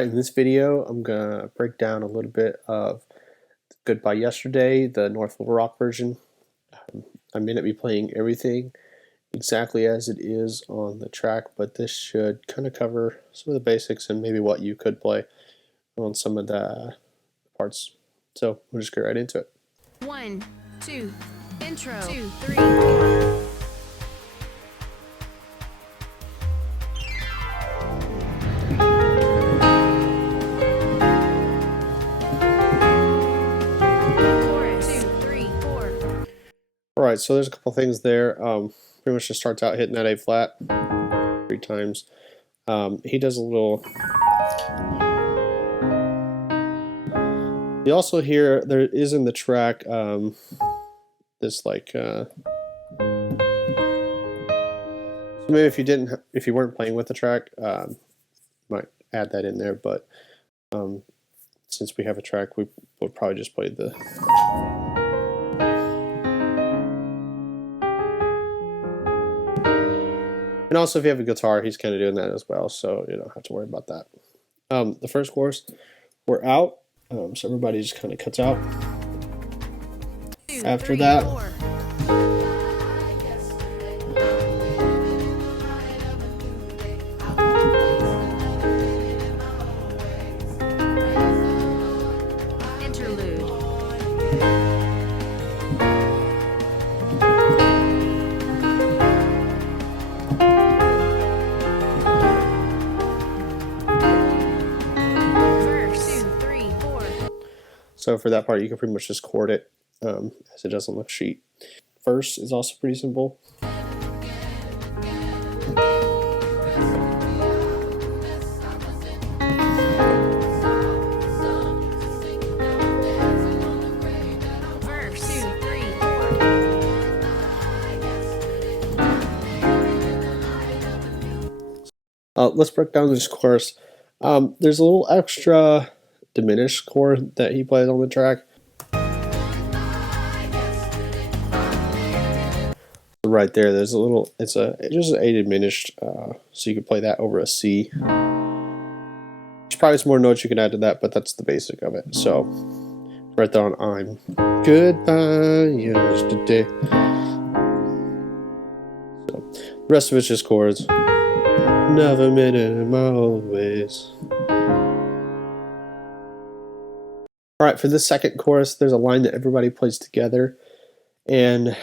Alright, in this video I'm gonna break down a little bit of Goodbye Yesterday, the North Little Rock version. I may not be playing everything exactly as it is on the track, but this should kind of cover some of the basics and maybe what you could play on some of the parts. So we'll just get right into it. 1, 2, intro, 2, 3, 4. Alright, so there's a couple things there. Pretty much just starts out hitting that A flat 3 times. He does a little... You also hear, there is in the track, this like... So maybe if you weren't playing with the track, might add that in there, but since we have a track, we would probably just play the... And also if you have a guitar, he's kind of doing that as well, so you don't have to worry about that. The first chorus, we're out, so everybody just kind of cuts out. After that, so for that part, you can pretty much just chord it as it does on the sheet. Verse is also pretty simple. Let's break down this chorus. There's a little extra diminished chord that he plays on the track. Right there, there's a little, it's just an A diminished, so you can play that over a C. There's probably some more notes you can add to that, but that's the basic of it. So, right there on I'm Goodbye Yesterday. So, the rest of it's just chords. Never made it in my old ways. Alright, for this second chorus, there's a line that everybody plays together, and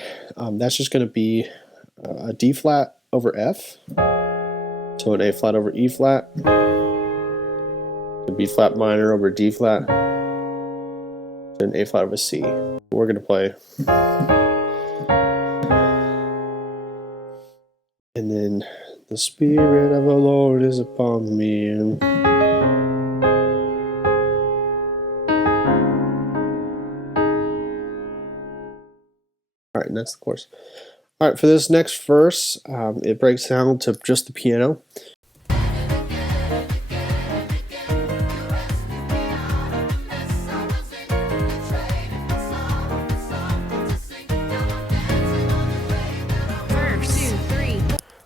that's just going to be a D flat over F, so an A flat over E flat, a B flat minor over D flat, and an A flat over C. We're going to play, and then the Spirit of the Lord is upon me. And alright, and that's the chorus. Alright, for this next verse, it breaks down to just the piano.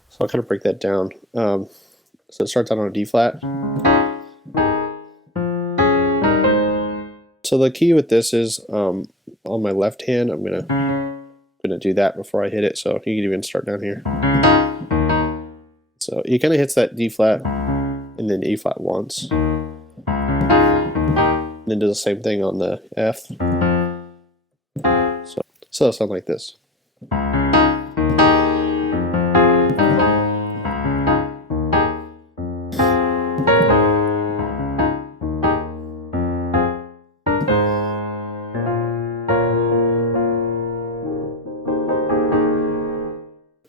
So I'll kind of break that down. So it starts out on a D flat. So the key with this is on my left hand, I'm gonna do that before I hit it, so you can even start down here. So he kind of hits that D flat and then E flat once, and then do the same thing on the F. So it'll sound like this.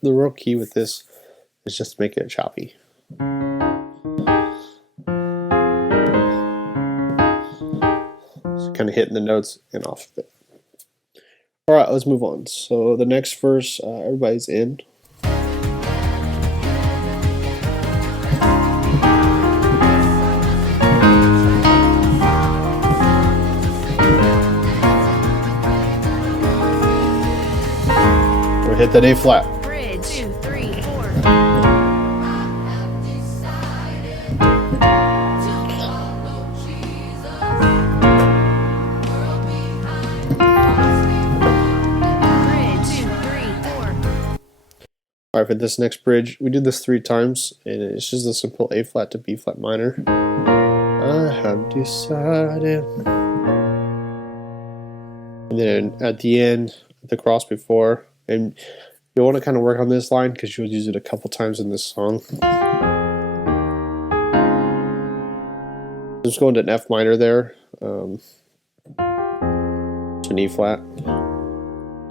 The real key with this is just to make it choppy. So kind of hitting the notes and off of it. Alright, let's move on. So the next verse, everybody's in. We'll hit that A flat. Bridge, 2, 3, 4. Alright, for this next bridge, we do this 3 times, and it's just a simple A flat to B flat minor. I have decided. And then at the end, the cross before, and you'll want to kind of work on this line because you'll use it a couple times in this song. Just going to an F minor there, to an E flat,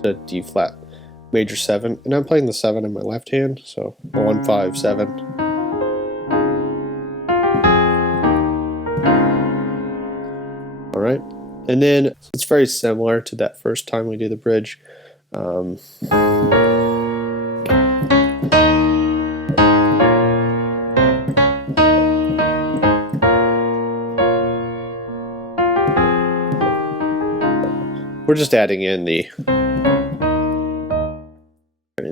to D flat, major 7, and I'm playing the 7 in my left hand, so 1, 5, 7. Alright, and then it's very similar to that first time we do the bridge. We're just adding in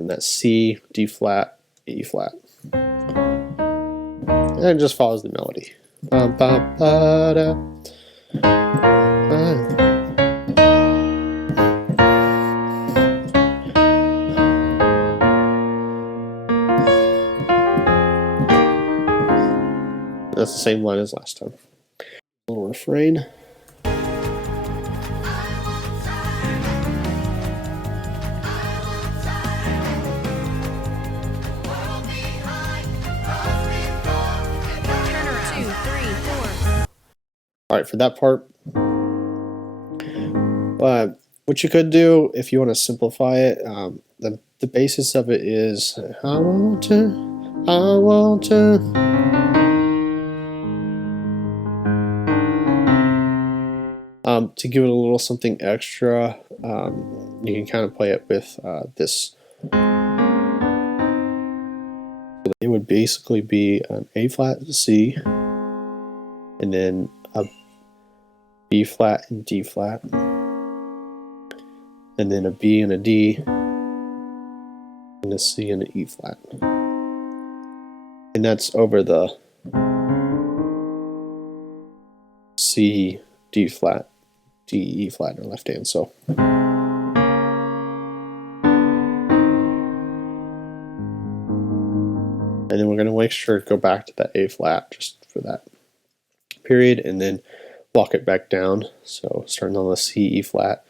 that C, D flat, E flat, and it just follows the melody. That's the same line as last time. A little refrain. Alright, for that part, what you could do if you want to simplify it, the basis of it is I want to. To give it a little something extra, you can kind of play it with this. It would basically be an A flat C, and then a B flat and D flat, and then a B and a D, and a C and an E flat. And that's over the C, D flat, D, E flat in our left hand. So. And then we're going to make sure to go back to that A flat just for that period, and then walk it back down. So starting on the C, E flat.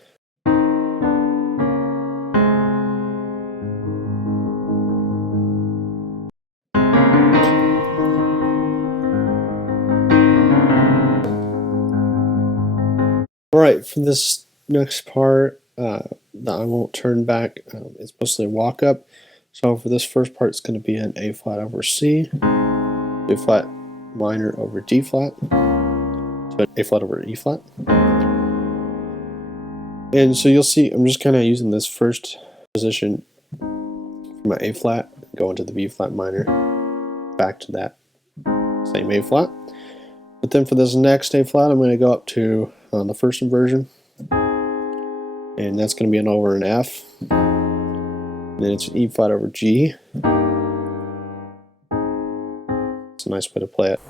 Alright, for this next part, that I won't turn back, it's mostly a walk up. So for this first part, it's going to be an A flat over C, A flat minor over D flat, so an A flat over E flat. And so you'll see I'm just kind of using this first position for my A flat, go into the B flat minor, back to that same A flat. But then for this next A flat, I'm going to go up to the first inversion, and that's going to be an over an F. Then it's an E flat over G. It's a nice way to play it.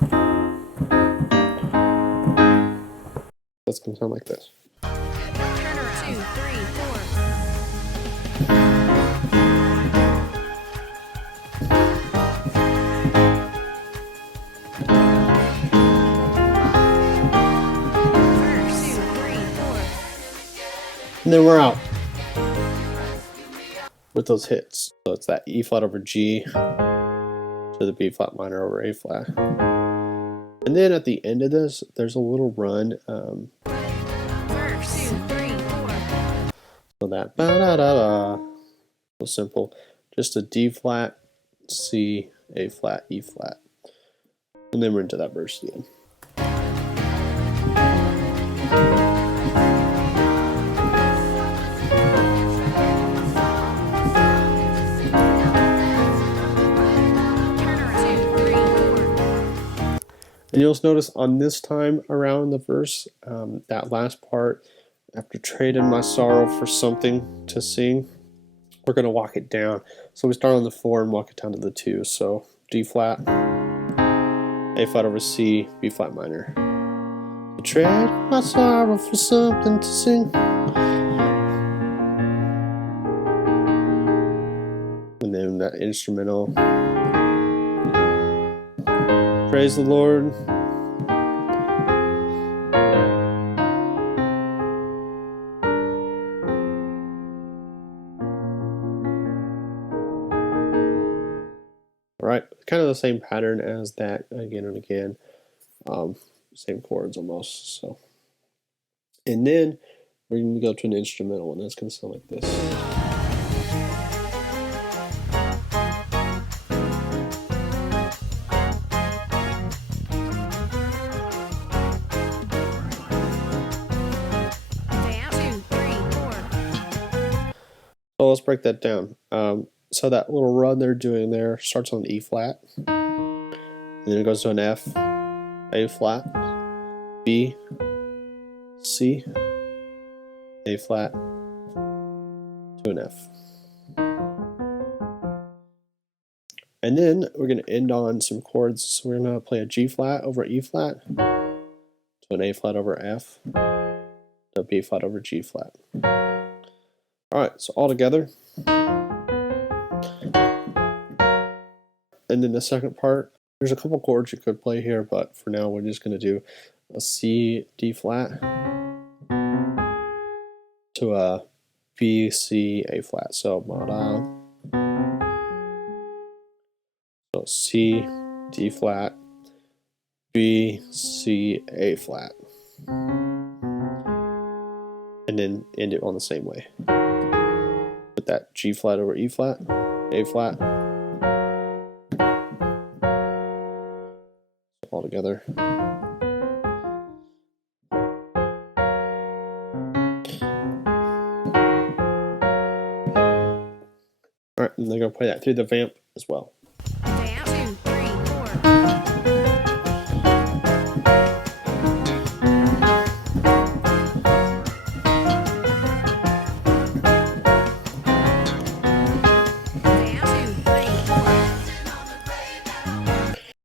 That's going to sound like this. And then we're out with those hits. So it's that E flat over G to the B flat minor over A flat. And then at the end of this, there's a little run. So that ba-da-da-da, so simple. Just a D flat, C, A flat, E flat. And then we're into that verse again. And you'll notice on this time around the verse, that last part, after trading my sorrow for something to sing, we're going to walk it down. So we start on the 4 and walk it down to the 2. So D flat, A flat over C, B flat minor. I trade my sorrow for something to sing. And then that instrumental. Praise the Lord. Alright, kind of the same pattern as that again and again. Same chords almost. So, and then we're going to go to an instrumental, and that's going to sound like this. Vamp. 2, 3, 4. So let's break that down. So that little run they're doing there starts on E flat, and then it goes to an F, A flat, B, C, A flat, to an F. And then we're going to end on some chords. So we're going to play a G flat over E flat, to an A flat over F, to a B flat over G flat. Alright, so all together. And then the second part, there's a couple chords you could play here, but for now we're just going to do a C, D flat, to a B, C, A flat. So so C, D flat, B, C, A flat. And then end it on the same way. With that G flat over E flat, A flat, all together. Alright, and they're going to play that through the vamp as well. Vamp. 2, 3, 4. Vamp. 2, 3, 4.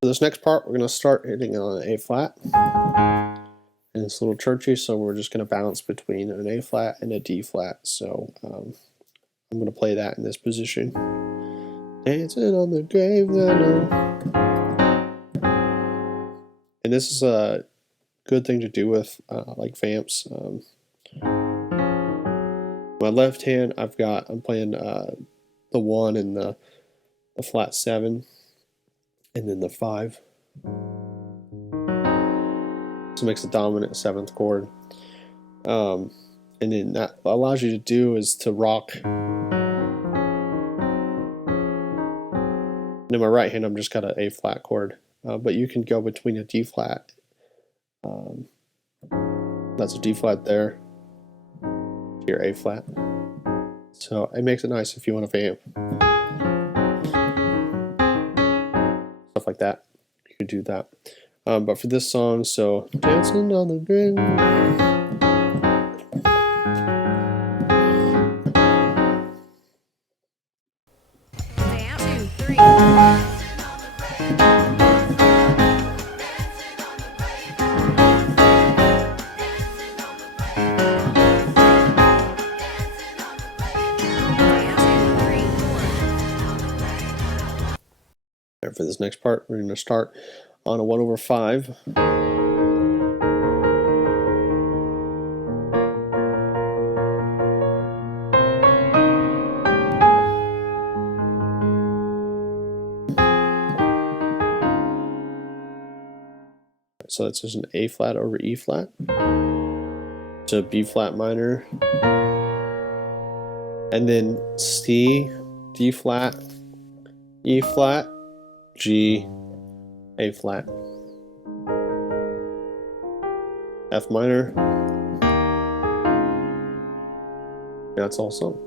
For this next part, we're going to start hitting on an A flat. And it's a little churchy, so we're just going to bounce between an A flat and a D flat. So I'm going to play that in this position. Dancing on the grave that and this is a good thing to do with like vamps. My left hand, I'm playing the 1 and the flat 7, and then the 5. So it makes a dominant 7th chord. And then that allows you to do is to rock. And in my right hand, I'm just got an A flat chord, but you can go between a D flat. That's a D flat there, to your A flat. So it makes it nice if you want to vamp. Stuff like that. You could do that. But for this song, so dancing on the grave. Vamp. 2, 3. For this next part, we're going to start on a 1/5. So that's just an A flat over E flat to B flat minor, and then C, D flat, E flat, G, A flat, F minor. That's all sung.